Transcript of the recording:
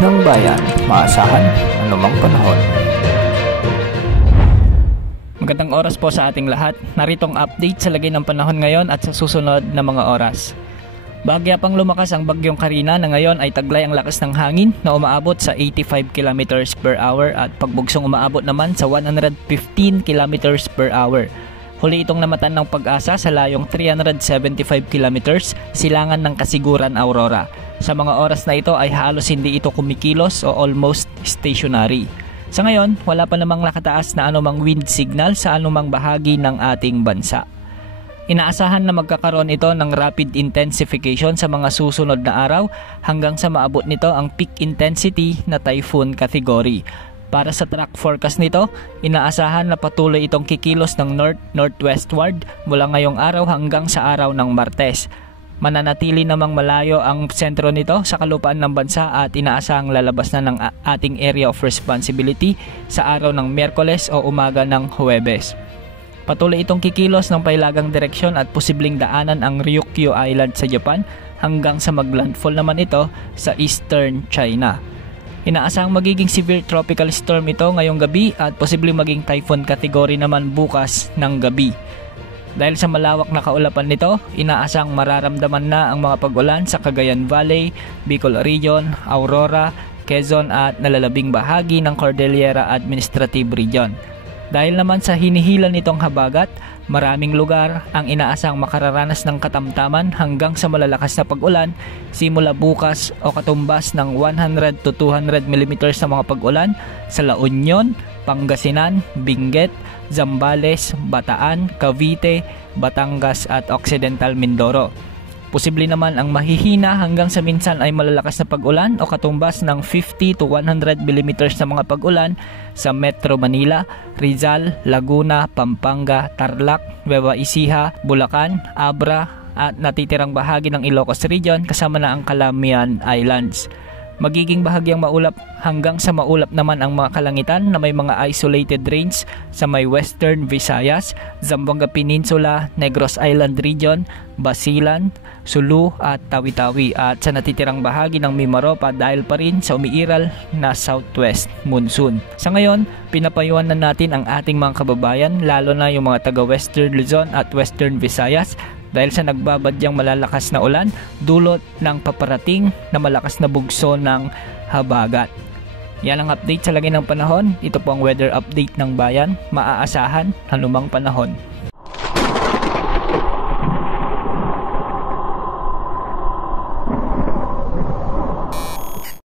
ng bayan, maasahan anumang panahon. Magandang oras po sa ating lahat. Narito ang update sa lagay ng panahon ngayon at sa susunod na mga oras. Bahagya pang lumakas ang bagyong Karina na ngayon ay taglay ang lakas ng hangin na umaabot sa 85 km per hour at pagbugsong umaabot naman sa 115 km per hour. Huli itong namatan ng Pag-asa sa layong 375 km silangan ng Kasiguran, Aurora. Sa mga oras na ito ay halos hindi ito kumikilos o almost stationary. Sa ngayon, wala pa namang nakataas na anumang wind signal sa anumang bahagi ng ating bansa. Inaasahan na magkakaroon ito ng rapid intensification sa mga susunod na araw hanggang sa maabot nito ang peak intensity na typhoon category. Para sa track forecast nito, inaasahan na patuloy itong kikilos ng north-northwestward mula ngayong araw hanggang sa araw ng Martes. Mananatili namang malayo ang sentro nito sa kalupaan ng bansa at inaasahang lalabas na ng ating area of responsibility sa araw ng Miyerkules o umaga ng Huwebes. Patuloy itong kikilos ng pailagang direksyon at posibleng daanan ang Ryukyu Island sa Japan hanggang sa maglandfall naman ito sa eastern China. Inaasahang magiging severe tropical storm ito ngayong gabi at posibleng maging typhoon category naman bukas ng gabi. Dahil sa malawak na kaulapan nito, inaasang mararamdaman na ang mga pag-ulan sa Cagayan Valley, Bicol Region, Aurora, Quezon at nalalabing bahagi ng Cordillera Administrative Region. Dahil naman sa hinihila nitong habagat, maraming lugar ang inaasang makararanas ng katamtaman hanggang sa malalakas na pag-ulan simula bukas o katumbas ng 100 to 200 mm na mga pag-ulan sa La Union, Pangasinan, Benguet, Zambales, Bataan, Cavite, Batangas at Occidental Mindoro. Posible naman ang mahihina hanggang sa minsan ay malalakas na pag-ulan o katumbas ng 50 to 100 mm na mga pag-ulan sa Metro Manila, Rizal, Laguna, Pampanga, Tarlac, Nueva Ecija, Bulacan, Abra at natitirang bahagi ng Ilocos Region kasama na ang Calamian Islands. Magiging bahagyang maulap hanggang sa maulap naman ang mga kalangitan na may mga isolated rains sa may Western Visayas, Zamboanga Peninsula, Negros Island Region, Basilan, Sulu at Tawi-Tawi at sa natitirang bahagi ng Mimaropa dahil pa rin sa umiiral na southwest monsoon. Sa ngayon, pinapayuhan na natin ang ating mga kababayan lalo na yung mga taga-Western Luzon at Western Visayas dahil sa nagbabadyang malalakas na ulan dulot ng paparating na malakas na bugso ng habagat. Yan ang update sa lagay ng panahon. Ito po ang weather update ng bayan. Maaasahan anumang panahon.